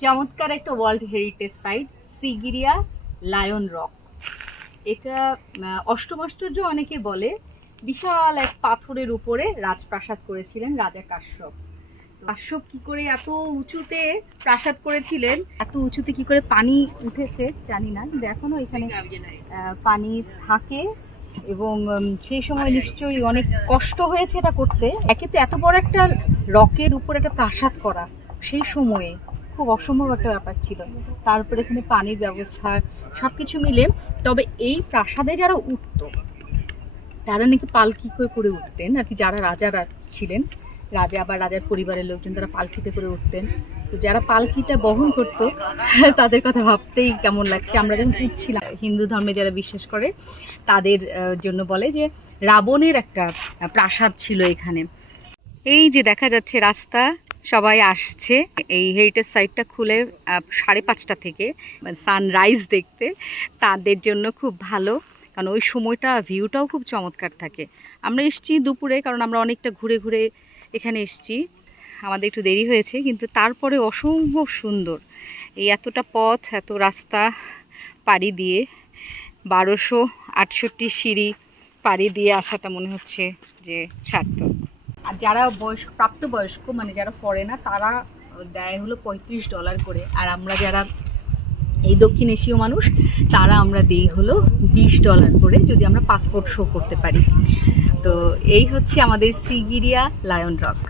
চমৎকার একটা world heritage site Sigiriya lion rock. এটা অষ্টম আশ্চর্য অনেকে বলে। বিশাল এক পাথরের উপরে রাজপ্রাসাদ করেছিলেন রাজা কাশ্যপ। কাশ্যপ কি করে এত উঁচুতে প্রাসাদ করেছিলেন, এত উঁচুতে কি করে পানি উঠেছে জানি না, কিন্তু এখনো এখানে পানি থাকে এবং সেই সময় নিশ্চয়ই অনেক কষ্ট হয়েছে এটা করতে। একে তো এত বড় একটা রকের উপর একটা প্রাসাদ করা সেই সময়ে খুব অসম্ভব একটা ব্যাপার ছিল। তারপরে এখানে পানির ব্যবস্থা সবকিছু মিলে। তবে এই প্রাসাদে যারা উঠতো তারা নাকি পালকি করে উঠতেন আর কি, যারা রাজারা ছিলেন, রাজা বা রাজার পরিবারের লোকজন তারা পালকিতে করে উঠতেন। তো যারা পালকিটা বহন করতো তাদের কথা ভাবতেই কেমন লাগছে। আমরা যখন উঠছিলাম, হিন্দু ধর্মে যারা বিশ্বাস করে তাদের জন্য বলে যে রাবণের একটা প্রাসাদ ছিল এখানে। এই যে দেখা যাচ্ছে রাস্তা, সবাই আসছে এই হেরিটেজ সাইটটা খুলে 5:30 থেকে সানরাইজ দেখতে। তাদের জন্য খুব ভালো, কারণ ওই সময়টা ভিউটাও খুব চমৎকার থাকে। আমরা এসেছি দুপুরে, কারণ আমরা অনেকটা ঘুরে ঘুরে এখানে এসেছি। আমাদের একটু দেরি হয়েছে, কিন্তু তারপরে অসম্ভব সুন্দর। এই এতটা পথ, এত রাস্তা পাড়ি দিয়ে 1268 সিঁড়ি পাড়ি দিয়ে আসাটা মনে হচ্ছে যে সার্থক। আর যারা প্রাপ্তবয়স্ক মানে যারা ফরেনার, তারা দেয় হলো $35 করে। আর আমরা যারা এই দক্ষিণ এশীয় মানুষ, তারা আমরা দিই হলো $20 করে, যদি আমরা পাসপোর্ট শো করতে পারি। তো এই হচ্ছে আমাদের সিগিরিয়া লায়ন রক।